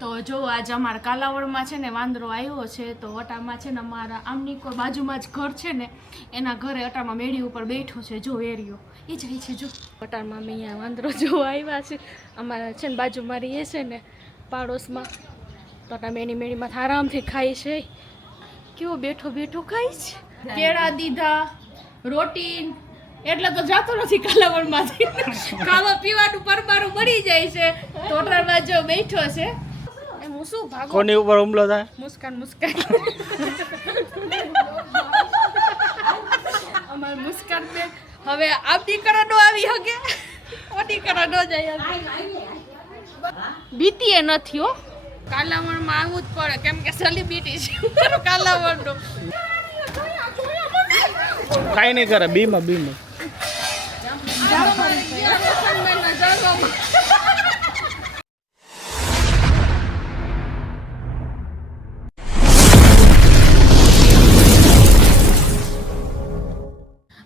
તો જો આજે અમારા કાલાવડમાં છે ને વાંદરો આવ્યો છે તો અટામાં છે ને અમારા આમની કોઈ બાજુમાં જ ઘર છે ને એના ઘરે અટામાં મેળી ઉપર બેઠો છે જો એરિયો એ જાય છે જો અટામાં અમે અહીંયા વાંદરો જોવા આવ્યા છે અમારા છે ને બાજુમાં રહીએ છે ને પાડોશમાં તો અટામાં એની મેળીમાં આરામથી ખાય છે કેવો બેઠો બેઠો ખાય છે કેળા દીધા રોટી એટલે તો જાતો નથી કાલાવડમાંથી ખાવા પીવાનું પરમારું મળી જાય છે તો અટામાં જો બેઠો છે કોની ઉપર હુમલો થાય? મુસ્કાન અમાર મુસ્કાન ને હવે આપડી કરા નો આવી હકે ઓડી કરા નો જાય બીતી એ નથી હો કાલાવડ માં આવવું જ પડે કેમ કે સેલિબ્રિટી છે કાલાવડ નો કાઈ નહીં કરે બીમાં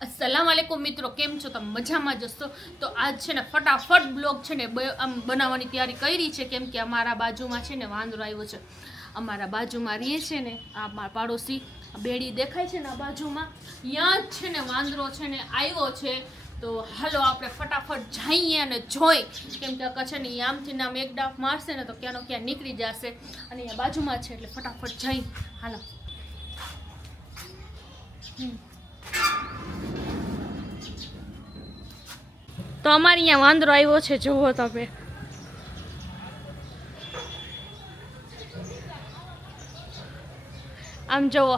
अस्सलामुअलैकुम मित्रों केम छो तमे मजामां जशो तो आज छे ने फटाफट ब्लॉग छे ने आम बनाववानी तैयारी करी छे केम के अमारा बाजुमां छे ने वांदरो आव्यो छे अमारा बाजुमां रहीए छे ने आ मारा पाड़ोशी बेड़ी देखाय छे ने बाजुमां यां ज छे ने वांदरो छे ने आव्यो छे तो हालो आपणे फटाफट जाईए अने जोई केम के आ छे ने आमथी नाम एक डाफ मारशे ने तो क्यानो क्यां નીકળી जशे अने आ बाजुमां छे એટલે फटाफट जाई हालो तो अमारी यहाँ वांदरो आव्यो छे जोवो तमे आम जोवो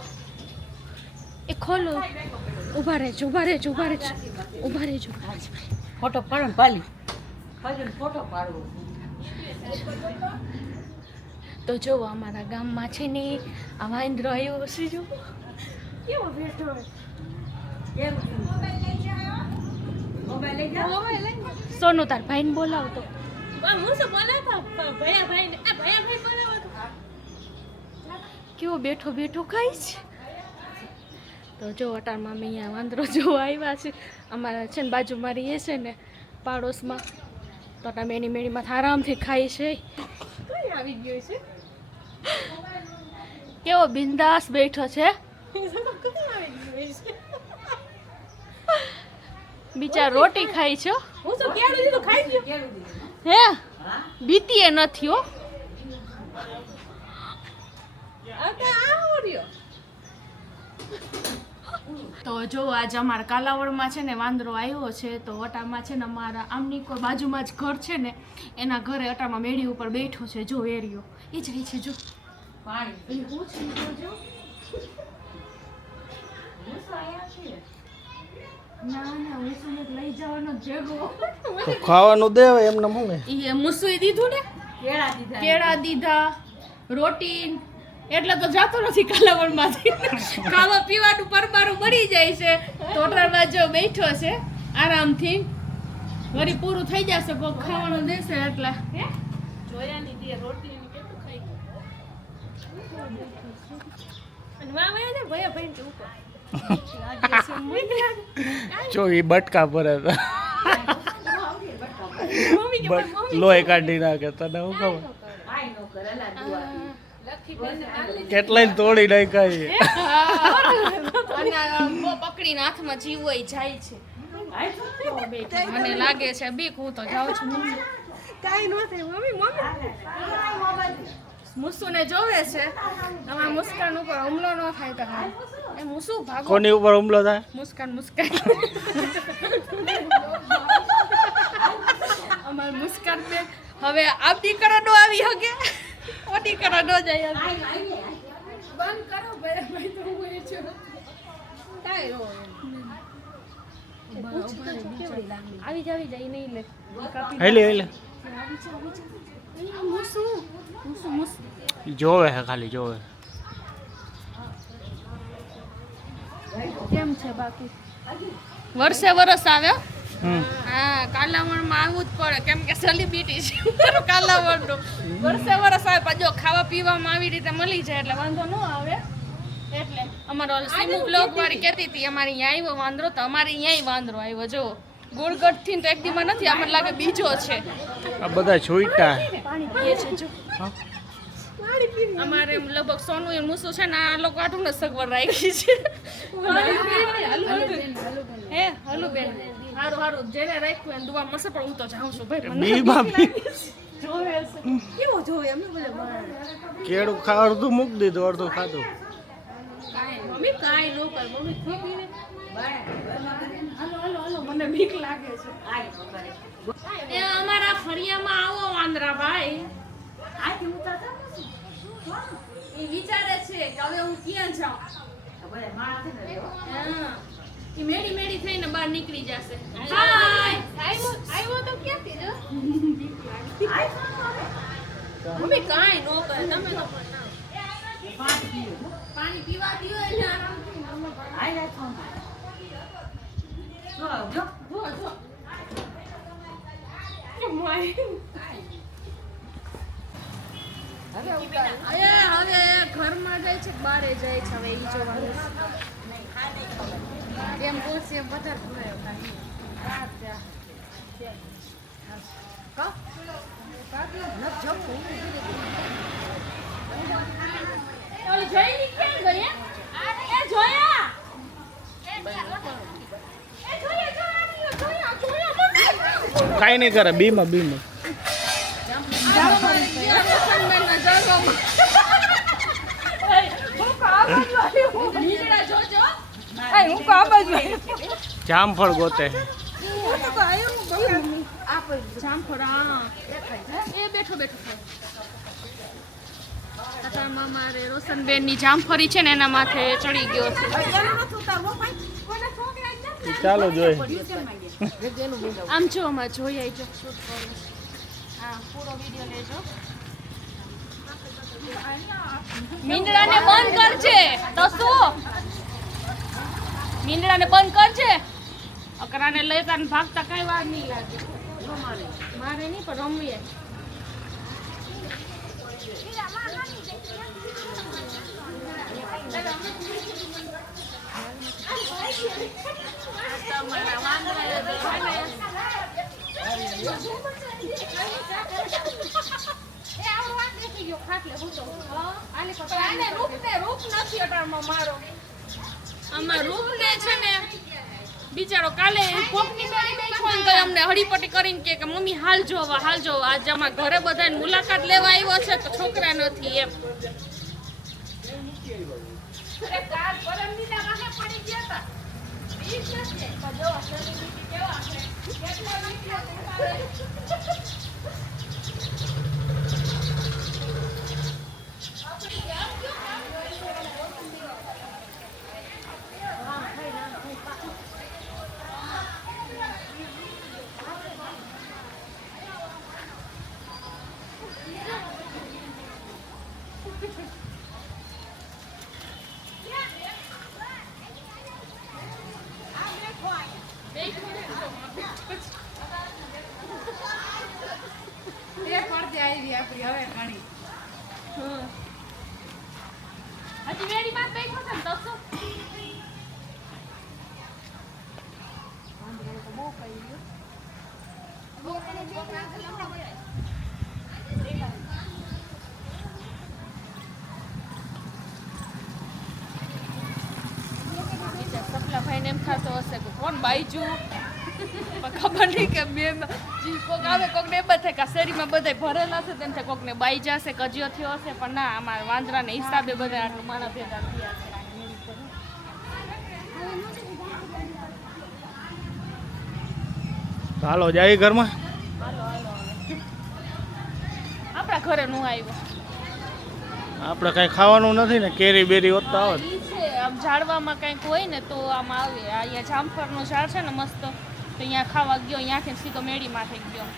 ए खोलो उभा रहेजो फोटो पाड़ो पाली फोटो पाड़ो तो जो अमारा गाम में छे ने आ वांदरो आव्यो छे जो केवो बेठो सोनू तार भाई ने बोलाव तो क्यों बैठो बैठो खाई तो जो अटार में अमे अहींया वांदरो जोवा आव्या छे अमारा छे ने बाजुमां रहीए छे ने पाड़ोश में तो अटार एनी मेळीमां आरामथी खाय छे कई आवी गयो छे केवो बिंदास बैठो छे बिचार रोटी खाई छो હું તો કેળું દીધું ખાઈ ગયો હે બીતી એ નથી હો તો જો આજ અમારા કાલાવડમાં છે ને વાંદરો આવ્યો છે તો અટામાં છે ને અમારા આમની કોઈ બાજુમાં જ ઘર છે ને એના ઘરે અટામાં મેળી ઉપર બેઠો છે જો એરિયો એ જાય છે જો પાણી હું છે જો ના ના મુસુને લઈ જવાનો જેગો તો ખાવાનું દેવે એમને હું ને ઈ મુસુઈ દીધું ને કેળા દીધા રોટી એટલે તો જાતો નથી કાલાવડમાંથી ખાવા પીવાનું પરમારું મળી જાય છે ટોટલમાં જો બેઠો છે આરામથી વળી પૂરું થઈ જશે કોક ખાવાનું દેશે એટલે જોયા ની દે રોટી ની કેટલું ખાઈ અને વાહ વાહ ને ભયા ભાઈ કે ઉપર જો એ બટકા ભરે લોહી કાઢી નાખે તને હું ખબર કેટલાય તોડી નાખ્યા પકડીને હાથમાં જીવ હોય જાય છે મને લાગે છે બીક હું તો જાઉં છું કાઈ ન થાય મમ્મી મુસુને જોવે છે અમારા મુસ્કાન ઉપર હુમલો ન થાય તો એ મુસુ ભાગો કોની ઉપર હુમલો થાય? મુસ્કાન અમાર મુસ્કાન બે હવે આપડી કરા નો આવી હકે ઓડી કરા નો જાય બંધ કરો ભાઈ તો હું એ છું કાઈ રો આવી જાય નહીં લે હેલે મુસુ જોવે હે ખાલી જોવે કેમ છે બાકી વર્ષે વરસ આવે હા કાલાવડમાં આવવું જ પડે કેમ કે સેલિબ્રિટી છે કાલાવડ નો વર્ષે વરસ આવે પાછો ખાવા પીવામાં આવી રીતે મળી જાય એટલે વાંધો ન આવે એટલે અમારો સીમુ બ્લોગ વાળી કહેતી હતી અમારે અહીંયા આવ્યો વાંદરો તો અમારે અહીંયા વાંદરો આવ્યો જો ગુળગઢ થી તો એક દીમાં નથી અમને લાગે બીજો છે આ બધા છોઈટા પાણી પીએ છે જો અમારે લગભગ સોનું એ મૂસું છે ને આ લોકો આટલું ને સગવડ રાખી છે હે હલો બેન હારું હારું જેને રાખ્યું એને દુવા મળશે પણ હું તો જાઉં છું ભાઈ મને બી બાપી જોવે છે કેવો જોવે અમે બોલે કેળું અડધું મૂકી દીધું અડધું ખાધું મમ્મી કાઈ નો કર મમ્મી ખીપીને હાલો હાલો હાલો મને બીક લાગે છે એ અમારા ફળિયામાં આવો વાંદરા ભાઈ એ વિચારે છે કે હવે હું ક્યાં જાઉં હા. ઈ મેડી મેડી થઈને બહાર નીકળી જશે હાય આવ્યો તો ક્યાંથી જો મમ્મી કાઈ નો કરે તમે તો પણ ના પાણી પીવા દીયો એટલે આરામથી જો હવે ઘરમાં જાય છે બારે જાય છે હવે ઈ જોવાનું એમ બોલશે એમ વધારે ભરાયો કાંઈ નહીં કરે બીમાં બીમાં જામફળ ગોતે જામફળ હા એ બેઠો બેઠો અત્યારમાં મારે રોશનબેન ની જામફળી છે ને એના માથે ચડી ગયો છે ચાલો જોઈ આમ જો આમાં જોઈ આવજો હા પૂરો વિડિયો લેજો મીંડળાને બંધ કરજે તો શું મીંડળાને બંધ કરજે અકરાને લેતા ને ભાગતા કઈ વાર નહીં લાગે મારે નહીં પણ રમીએ આમાં રૂપ ને છે ને બિચારો કાલે કોકની મેળી બેઠો ને તો અમને હળીપટી કરીને કે મમ્મી હાલ જોવા આજ અમારા ઘરે બધાને મુલાકાત લેવા આવ્યો છે તો છોકરા નથી એમ હજી વેડી માં બેઠો છે ને તો શું સપલા ભાઈ ને એમ થતો હશે કે કોણ બાઈજું ખબર નહીં કે બે કોક આવે કોક ને બધા કે શેરીમાં બધા ભરેલા છે તેમ કોક ને બાઈ જશે કજિયો થયો હશે પણ ના અમારા વાંદરાને હિસાબે બધા આટલું માણા ભેગા થયા તો હાલો જાય ઘરમાં આપણા ઘરે નું આવ્યો આપણે કાંઈ ખાવાનું નથી ને કેરી બેરી હોત તો આવત ઈ છે આમ ઝાડવામાં કંઈક હોય ને તો આમ આવે અહીંયા જામફળનું ઝાડ છે ને મસ્ત તો અહીંયા ખાવા ગયો અહીંયાથી સીધો મેળીમાં થઈ ગયો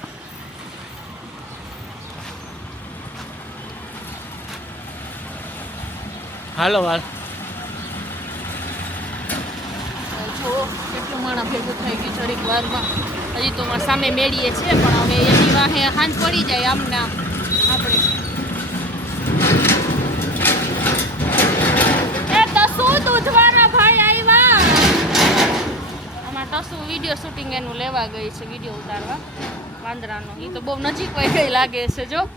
હાલો હાલ જો કેટલું માણા ભેગું થઈ ગયું થોડીક વારમાં હજી તો મારા સામે મેળીએ છે પણ હવે એની વાહે હાંજ પડી જાય આમને આમ આપણે એ તસુ દૂધવાળા ભાઈ આવ્યા આમાં તસુ વિડીયો શૂટિંગ એનું લેવા ગઈ છે વિડીયો ઉતારવા વાંદરાનો એ તો બહુ નજીક પડી ગઈ લાગે છે જો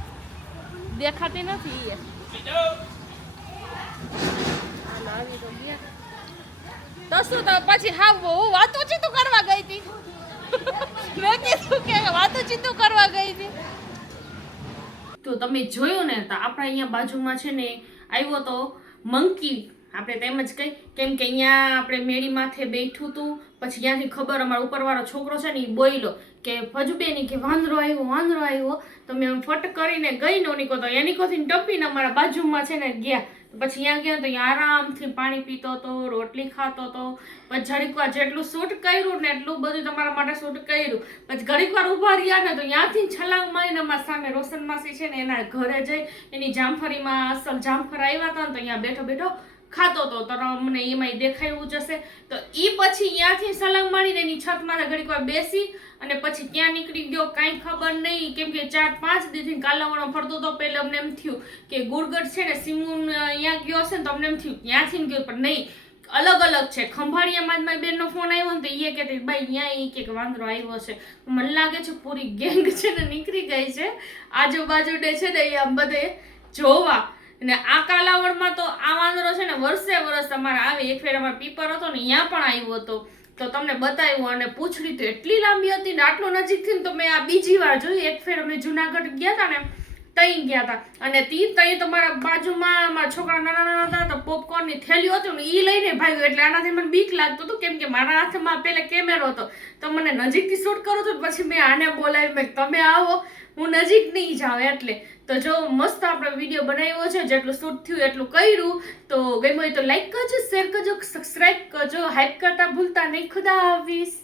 દેખાતી નથી એ. હાલો, આવી તો ગયા. તો શું તો પછી હા બહુ વાતો ચીતું કરવા ગઈ હતી. મેં કીધું કે વાતો ચીતું કરવા ગઈ હતી. તો તમે જોયું ને તો આપણે અહીંયા બાજુમાં છે ને આવ્યો તો મંકી, આપણે તેમ જ કહી, કેમ કે અહીંયા આપણે મેળી માથે બેઠું હતું. પછી ત્યાંથી ખબર અમારો ઉપરવાળો છોકરો છે ને એ બોલ્યો કે ભજુબેની કે વાંદરો આવ્યો. તો મેં ફટ કરીને ગઈ નો નીકો તો એની કોથી ટપીને અમારા બાજુમાં છે ને ગયા. પછી ત્યાં ગયા તો અહીંયા આરામથી પાણી પીતો હતો, રોટલી ખાતો હતો. પછી ઘડીક વાર જેટલું શૂટ કર્યું ને એટલું બધું તમારા માટે શૂટ કર્યું. પછી ઘડીક વાર ઊભા રહ્યા ને તો ત્યાંથી છલાંગ મારીને અમારા સામે રોશન માસી છે ને એના ઘરે જઈ એની જામફળીમાં અસલ જામફળ આવ્યા હતા ને તો અહીંયા બેઠો બેઠો ખાતો હતો. તો મને એમાં દેખાયું જશે તો એ પછી ત્યાંથી સલાંગ મારીને એની છતમાં ઘડીક વાર બેસી અને પછી ત્યાં નીકળી ગયો. કાંઈ ખબર નહીં, કેમ કે 4-5 દીથી કાલાવડો ફરતો હતો. પહેલા અમને એમ થયું કે ગુરગઢ છે ને સિમુન અહીંયા ગયો હશે ને તો અમને એમ થયું ત્યાંથી ગયો, પણ નહીં, અલગ અલગ છે. ખંભાળિયામાં જ મારી બેનનો ફોન આવ્યો ને તો એ કહેતી ભાઈ અહીંયા એ કે વાંદરો આવ્યો છે. મને લાગે છે પૂરી ગેંગ છે ને નીકળી ગઈ છે આજુબાજુ છે ને અહીંયા બધે જોવા. અને આ કાલાવડમાં તો આ વાંદરો છે ને વર્ષે અમારે આવે. એક ફેર અમારો પીપર હતો ને ત્યાં પણ આવ્યો હતો તો તમને બતાવ્યું. અને પૂંછડી તો એટલી લાંબી હતી ને આટલો નજીકથી તો મેં આ બીજી વાર જોઈ. એક ફેર અમે જુનાગઢ ગયા હતા ને તઈ ગયા હતા અને તઈ તમારા બાજુમાં મારા છોકરા નાના હતા તો પોપકોર્નની થેલી હતી ને એ લઈને ભાગ્યો. એટલે આનાથી મને બીક લાગતું હતું, કેમ કે મારા હાથમાં પેલા કેમેરો હતો તો મને નજીકથી શૂટ કરો તો પછી મેં આને બોલાવી, મેં તમે આવો, હું નજીક નહીં જાઉં એટલે. તો જો મસ્ત આપણે વિડીયો બનાવ્યો છે, જેટલું શૂટ થયું એટલું કર્યું. તો ગમ્યું હોય તો લાઈક કરજો, શેર કરજો, સબસ્ક્રાઈબ કરજો, હાઈપ કરતા ભૂલતા નહીં. ખુદા હાફિઝ.